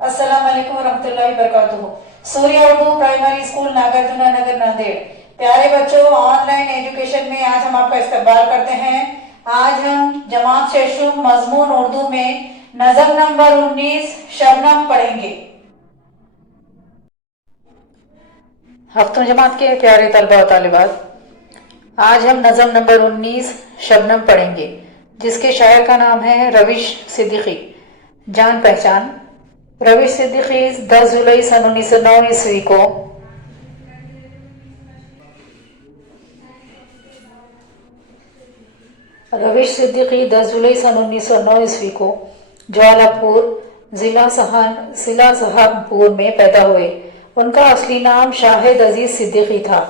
अस्सलाम वालेकुम वरहमतुल्लाहि वबरकातुहू। सूर्य उर्दू प्राइमरी स्कूल नागार्जुना नगर नांदेड़। प्यारे बच्चों, ऑनलाइन एजुकेशन में आज हम आपका इस्तकबाल करते हैं। आज हम जमात शेषुम मजमून उर्दू में नज़म नंबर 19 शबनम पढ़ेंगे। हफ्तों जमात के प्यारे तलबा और तालिबात, आज हम नज़म नंबर 19 शबनम पढ़ेंगे, जिसके शायर का नाम है रविश सिद्दीकी। जान पहचान: रविश सिद्दीकी 10 जुलाई सन 1909 ईस्वी को रविश सिद्दीकी 10 जुलाई सन 1909 ईस्वी को ज्वालापुर जिला सहारनपुर में पैदा हुए। उनका असली नाम शाहिद अजीज सिद्दीकी था।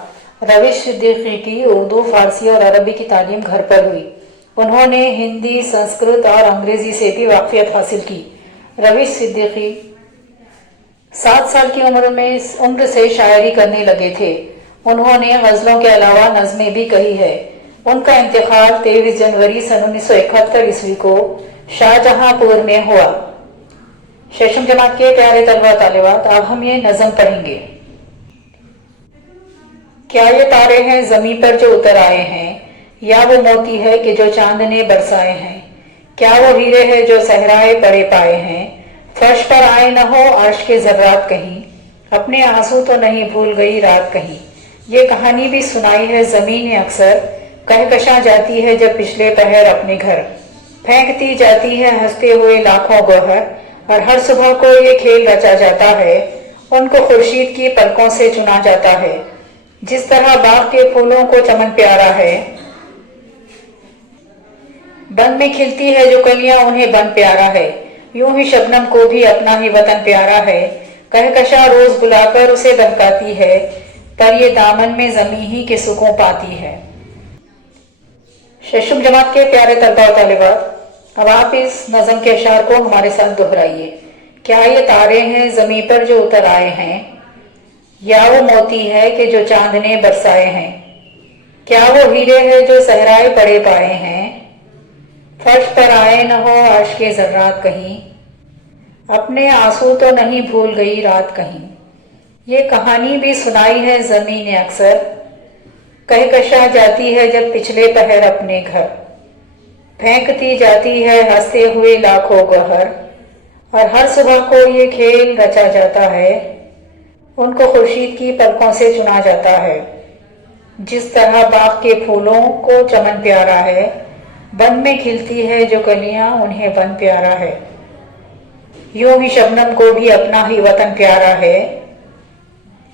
रविश सिद्दीकी की उर्दू, फारसी और अरबी की तालीम घर पर हुई। उन्होंने हिंदी, संस्कृत और अंग्रेजी से भी वाक़फियत हासिल की। रविश सिद्दीकी 7 साल की उम्र से शायरी करने लगे थे। उन्होंने गज़लों के अलावा नज़में भी कही है। उनका इंतकाल 23 जनवरी सन 1971 ईस्वी को शाहजहांपुर में हुआ। शेषम जमात के प्यारे तलबा तालिबात, अब हम ये नज़म पढ़ेंगे। क्या ये तारे हैं ज़मीं पर जो उतर आए हैं, या वो मोती है कि जो चांद ने बरसाए हैं? क्या वो हीरे है जो सहराए पड़े पाए हैं? फर्श पर आए न हो अर्श के ज़र्रात कहीं, अपने आंसू तो नहीं भूल गई रात कहीं। ये कहानी भी सुनाई है ज़मीं ने अक्सर, कहकशा जाती है जब पिछले पहर अपने घर। फेंकती जाती है हंसते हुए लाखों गौहर, और हर सुबह को ये खेल रचा जाता है, उनको खुर्शीद की पलकों से चुना जाता है। जिस तरह बाग के फूलों को चमन प्यारा है, बन में खिलती है जो कलियां उन्हें बन प्यारा है, यूं ही शबनम को भी अपना ही वतन प्यारा है। कहकशा रोज बुलाकर उसे बहकाती है, पर ये दामन में ज़मीं ही के सुकून पाती है। शेषम जमात के प्यारे तलबा और तालिबात, अब आप इस नज़म के अशार को हमारे साथ दोहराइए। क्या ये तारे हैं ज़मीं पर जो उतर आए हैं, या वो मोती है कि जो चांद ने बरसाए हैं? क्या वो हीरे है जो सहराए पड़े पाए हैं? फर्श पर आए न हो अर्श के ज़र्रात कहीं, अपने आंसू तो नहीं भूल गई रात कहीं। ये कहानी भी सुनाई है ज़मीं ने अक्सर, कहकशा जाती है जब पिछले पहर अपने घर। फेंकती जाती है हंसते हुए लाखों गौहर, और हर सुबह को ये खेल रचा जाता है, उनको खुर्शीद की पलकों से चुना जाता है। जिस तरह बाग के फूलों को चमन प्यारा है, बन में खिलती है जो कलियां उन्हें बन प्यारा है, यूं ही शबनम को भी अपना ही वतन प्यारा है।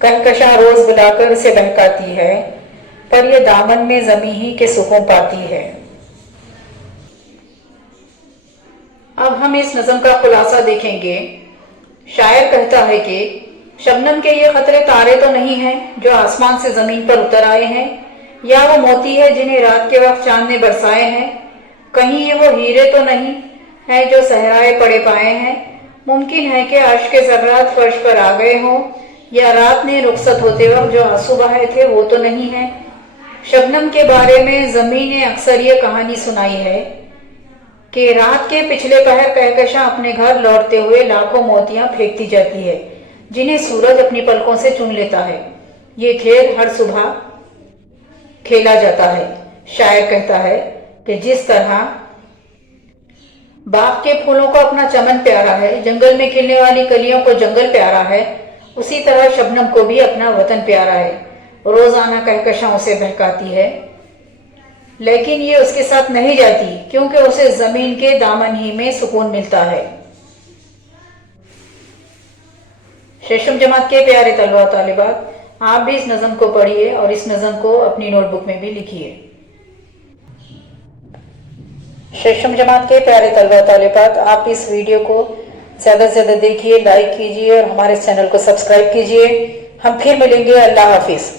कहकशा रोज बुलाकर उसे बहकाती है, पर यह दामन में ज़मीं ही के सुकून पाती है। अब हम इस नज़म का खुलासा देखेंगे। शायर कहता है कि शबनम के ये खतरे तारे तो नहीं हैं जो आसमान से ज़मीन पर उतर आए हैं, या वो मोती है जिन्हें रात के वक्त चांद ने बरसाए हैं। कहीं ये वो हीरे तो नहीं है जो सहराए पड़े पाए हैं। मुमकिन है कि अर्श के ज़र्रात फर्श पर आ गए हों, या रात ने रुखसत होते वक्त जो आंसू बहाए थे वो तो नहीं है। शबनम के बारे में ज़मीं ने अक्सर ये कहानी सुनाई है कि रात के पिछले पहर कहकशा अपने घर लौटते हुए लाखों मोतियां फेंकती जाती है, जिन्हें सूरज अपनी पलकों से चुन लेता है। ये खेल हर सुबह खेला जाता है। शायर कहता है कि जिस तरह बाग के फूलों को अपना चमन प्यारा है, जंगल में खिलने वाली कलियों को जंगल प्यारा है, उसी तरह शबनम को भी अपना वतन प्यारा है। रोजाना कहकशां उसे बहकाती है, लेकिन ये उसके साथ नहीं जाती, क्योंकि उसे ज़मीन के दामन ही में सुकून मिलता है। शेषम जमात के प्यारे तलबा और तालिबात, आप भी इस नज़म को पढ़िए और इस नज़म को अपनी नोटबुक में भी लिखिए। शेषम जमात के प्यारे तलबा और तालिबात, आप इस वीडियो को ज़्यादा से ज़्यादा देखिए, लाइक कीजिए और हमारे चैनल को सब्सक्राइब कीजिए। हम फिर मिलेंगे। अल्लाह हाफिज़।